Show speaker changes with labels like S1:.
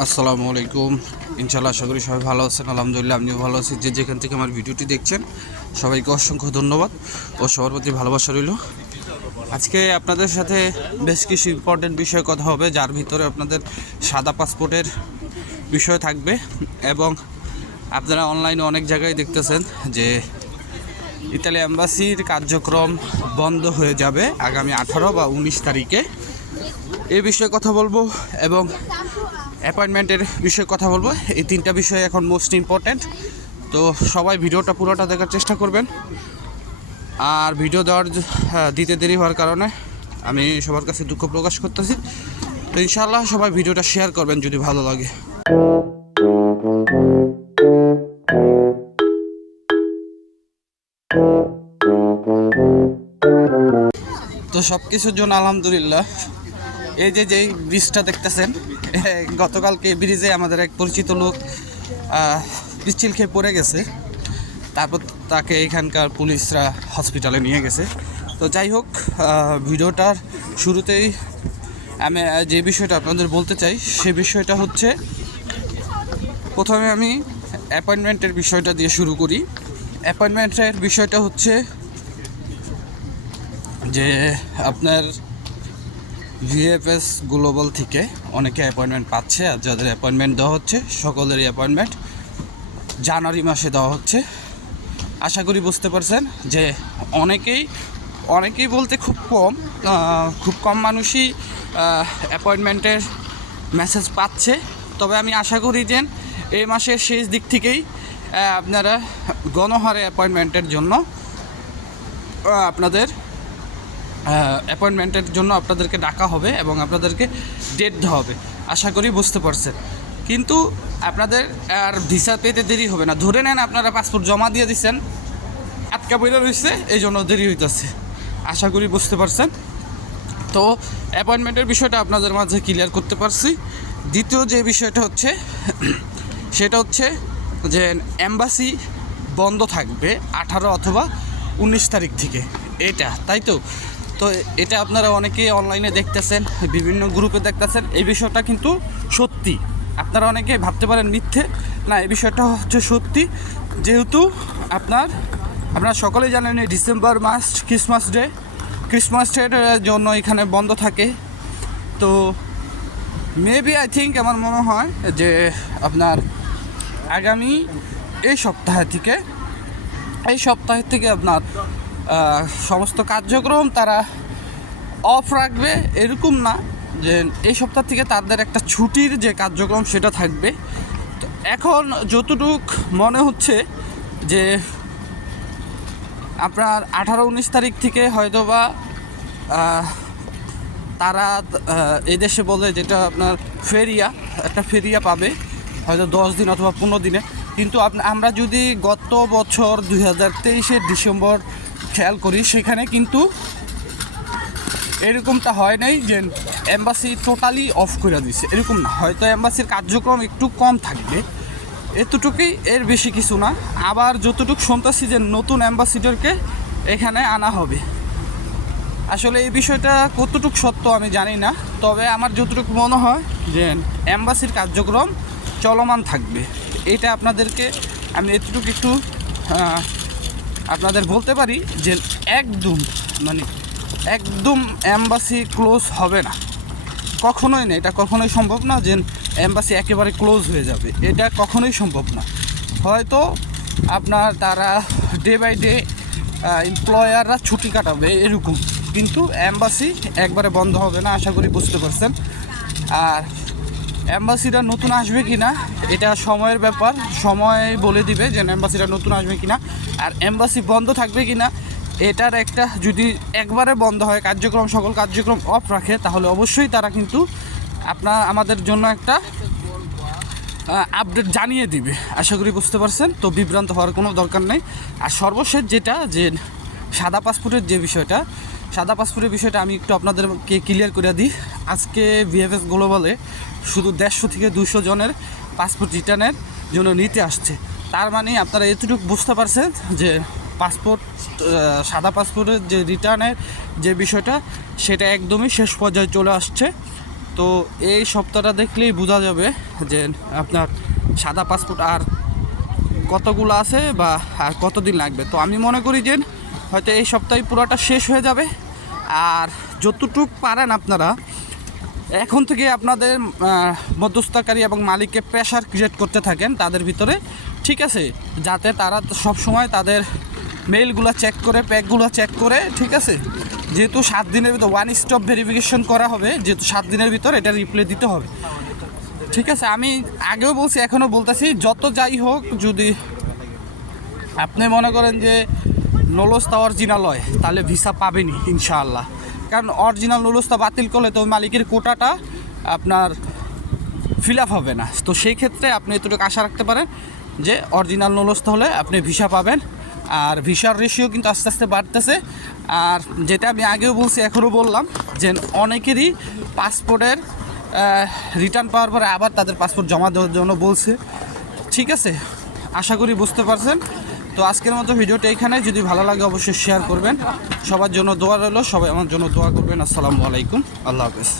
S1: আসসালামু আলাইকুম। ইনশাল্লাহ আশা করি সবাই ভালো আছেন, আলহামদুলিল্লাহ আমিও ভালো আছি। যে যেখান থেকে আমার ভিডিওটি দেখছেন, সবাইকে অসংখ্য ধন্যবাদ ও সবার প্রতি ভালোবাসা রইল। আজকে আপনাদের সাথে বেশ কিছু ইম্পর্টেন্ট বিষয়ে কথা হবে, যার ভিতরে আপনাদের সাদা পাসপোর্টের বিষয় থাকবে এবং আপনারা অনলাইনে অনেক জায়গায় দেখতেছেন যে ইতালি অ্যাম্বাসির কার্যক্রম বন্ধ হয়ে যাবে আগামী আঠারো বা উনিশ তারিখে। এ বিষয়ে কথা বলব এবং অ্যাপয়েন্টমেন্টের বিষয়ে কথা বলব। এই তিনটা বিষয় এখন মোস্ট ইম্পর্ট্যান্ট তো সবাই ভিডিওটা পুরোটা দেখার চেষ্টা করবেন। আর ভিডিও দেওয়ার হ্যাঁ, দিতে দেরি হওয়ার কারণে আমি সবার কাছে দুঃখ প্রকাশ করতেছি। তো ইনশাল্লাহ সবাই ভিডিওটা শেয়ার করবেন যদি ভালো লাগে। তো সব কিছুর জন্য আলহামদুলিল্লাহ এই যে যেই ব্রিজটা দেখতেছেন, গতকালকে ব্রিজে আমাদের এক পরিচিত লোক পিচ্ছিল খেয়ে পড়ে গেছে। তারপর তাকে এখানকার পুলিশরা হসপিটালে নিয়ে গেছে। তো যাই হোক ভিডিওটার শুরুতেই আমি যে বিষয়টা আপনাদের বলতে চাই, সে বিষয়টা হচ্ছে, প্রথমে আমি অ্যাপয়েন্টমেন্টের বিষয়টা দিয়ে শুরু করি। অ্যাপয়েন্টমেন্টের বিষয়টা হচ্ছে যে, আপনার ভিএফএস গ্লোবাল থেকে অনেকে অ্যাপয়েন্টমেন্ট পাচ্ছে আর যাদের অ্যাপয়েন্টমেন্ট দেওয়া হচ্ছে, সকলেরই অ্যাপয়েন্টমেন্ট জানুয়ারি মাসে দেওয়া হচ্ছে। আশা করি বুঝতে পারছেন যে অনেকেই অনেকেই বলতে খুব কম খুব কম মানুষই অ্যাপয়েন্টমেন্টের মেসেজ পাচ্ছে। তবে আমি আশা করি যে এই মাসের শেষ দিক থেকেই আপনারা গণহারে অ্যাপয়েন্টমেন্টের জন্য আপনাদের অ্যাপয়েন্টমেন্টের জন্য আপনাদেরকে ডাকা হবে এবং আপনাদেরকে ডেট দেওয়া হবে। আশা করি বুঝতে পারছেন। কিন্তু আপনাদের আর ভিসা পেতে দেরি হবে না। ধরে নেন আপনারা পাসপোর্ট জমা দিয়ে দিচ্ছেন আটকা বইলে রয়েছে এই জন্য দেরি হইতেছে। আশা করি বুঝতে পারছেন। তো অ্যাপয়েন্টমেন্টের বিষয়টা আপনাদের মাঝে ক্লিয়ার করতে পারছি। দ্বিতীয় যে বিষয়টা হচ্ছে, সেটা হচ্ছে যে অ্যাম্বাসি বন্ধ থাকবে আঠারো অথবা উনিশ তারিখ থেকে। এটা, তাই তো? তো এটা আপনারা অনেকেই অনলাইনে দেখতেছেন, বিভিন্ন গ্রুপে দেখতেছেন। এই বিষয়টা কিন্তু সত্যি। আপনারা অনেকে ভাবতে পারেন মিথ্যে। না, এই বিষয়টা হচ্ছে সত্যি। যেহেতু আপনার, আপনারা সকলেই জানেন এই ডিসেম্বর মাস ক্রিসমাস ডে ক্রিসমাস ডের জন্য এখানে বন্ধ থাকে। তো মেবি আই থিঙ্ক আমার মনে হয় যে আপনার আগামী এই সপ্তাহ থেকে, এই সপ্তাহ থেকে আপনার সমস্ত কার্যক্রম তারা অফ রাখবে এরকম না যে এই সপ্তাহ থেকে তাদের একটা ছুটির যে কার্যক্রম সেটা থাকবে। তো এখন যতটুক মনে হচ্ছে যে আপনার আঠারো উনিশ তারিখ থেকে হয়তোবা আহ, তারা এদেশে বলে যেটা আপনার ফেরিয়া একটা ফেরিয়া পাবে হয়তো দশ দিন অথবা পনেরো দিনে। কিন্তু আমরা যদি গত বছর দুই হাজার তেইশের ডিসেম্বর খেয়াল করি, সেখানে কিন্তু এরকমটা হয় নাই যে এম্বাসি টোটালি অফ করে দিছে। এরকম না, হয়তো এম্বাসির কার্যক্রম একটু কম থাকবে। এতটুকুই, এর বেশি কিছু না। আবার যতটুকু শুনতেছি যে নতুন অ্যাম্বাসিডরকে এখানে আনা হবে। আসলে এই বিষয়টা কতটুকু সত্য আমি জানি না, তবে আমার যতটুকু মনে হয় যে অ্যাম্বাসির কার্যক্রম চলমান থাকবে। এটা আপনাদেরকে আমি এতটুকু একটু আপনাদের বলতে পারি যে একদম মানে একদম অ্যাম্বাসি ক্লোজ হবে না। কখনোই না, এটা কখনোই সম্ভব না যে এম্বাসি একেবারে ক্লোজ হয়ে যাবে। এটা কখনোই সম্ভব না। হয়তো আপনার তারা ডে বাই ডে এমপ্লয়াররা ছুটি কাটাবে এরকম। কিন্তু অ্যাম্বাসি একবারে বন্ধ হবে না, আশা করি বুঝতে পারছেন। আর অ্যাম্বাসিটা নতুন আসবে কি না এটা সময়ের ব্যাপার। সময় বলে দিবে যে অ্যাম্বাসিটা নতুন আসবে কি না আর অ্যাম্বাসি বন্ধ থাকবে কি না এটার একটা যদি একবারে বন্ধ হয়, কার্যক্রম, সকল কার্যক্রম অফ রাখে, তাহলে অবশ্যই তারা কিন্তু আপনার, আমাদের জন্য একটা আপডেট জানিয়ে দিবে। আশা করি বুঝতে পারছেন? তো বিভ্রান্ত হওয়ার কোনো দরকার নেই। আর সর্বশেষ যেটা, যে সাদা পাসপোর্টের যে বিষয়টা, সাদা পাসপোর্টের বিষয়টা আমি একটু আপনাদেরকে ক্লিয়ার করে দিই। আজকে ভিএফএস গ্লোবালে শুধু দেড়শো থেকে দুশো জনের পাসপোর্ট রিটার্নের জন্য নিতে আসছে। তার মানে আপনারা এতটুকু বুঝতে পারছেন যে পাসপোর্ট সাদা পাসপোর্টের যে রিটার্নের যে বিষয়টা, সেটা একদমই শেষ পর্যায়ে চলে আসছে। তো এই সপ্তাহটা দেখলেই বোঝা যাবে যে আপনার সাদা পাসপোর্ট আর কতগুলো আছে বা আর কতদিন লাগবে। তো আমি মনে করি যে হয়তো এই সপ্তাহে পুরোটা শেষ হয়ে যাবে। আর যতটুক পারেন আপনারা এখন থেকে আপনাদের মধ্যস্থকারী এবং মালিককে প্রেশার ক্রিয়েট করতে থাকেন তাদের ভিতরে, ঠিক আছে? যাতে তারা সব সময় তাদের মেইলগুলো চেক করে প্যাকগুলো চেক করে, ঠিক আছে? যেহেতু সাত দিনের ভিতর ওয়ান স্টপ ভেরিফিকেশন করা হবে, যেহেতু সাত দিনের ভিতর এটা রিপ্লাই দিতে হবে। ঠিক আছে? আমি আগেও বলছি, এখনও বলতেছি, যত যাই হোক, যদি আপনি মনে করেন যে নলস্তা অরিজিনাল হয় তাহলে ভিসা পাবেনই, ইনশাআল্লাহ। কারণ অরিজিনাল নলস্তা বাতিল করলে তো মালিকের কোটাটা আপনার ফিল আপ হবে না। তো সেই ক্ষেত্রে আপনি এতটুকু আশা রাখতে পারেন যে অরিজিনাল নলস্তা হলে আপনি ভিসা পাবেন। আর ভিসার রেশিও কিন্তু আস্তে আস্তে বাড়তেছে। আর যেটা আমি আগেও বলছি, এখনও বললাম যে অনেকেরই পাসপোর্টের রিটার্ন পাওয়ার পরে আবার তাদের পাসপোর্ট জমা দেওয়ার জন্য বলছে। ঠিক আছে? আশা করি বুঝতে পারছেন। তো আজকের মতো ভিডিওটা এখানে। যদি ভালো লাগে অবশ্যই শেয়ার করবেন। সবার জন্য দোয়া রইল, সবাই আমার জন্য দোয়া করবেন। আসসালামু আলাইকুম। আল্লাহ হাফেজ।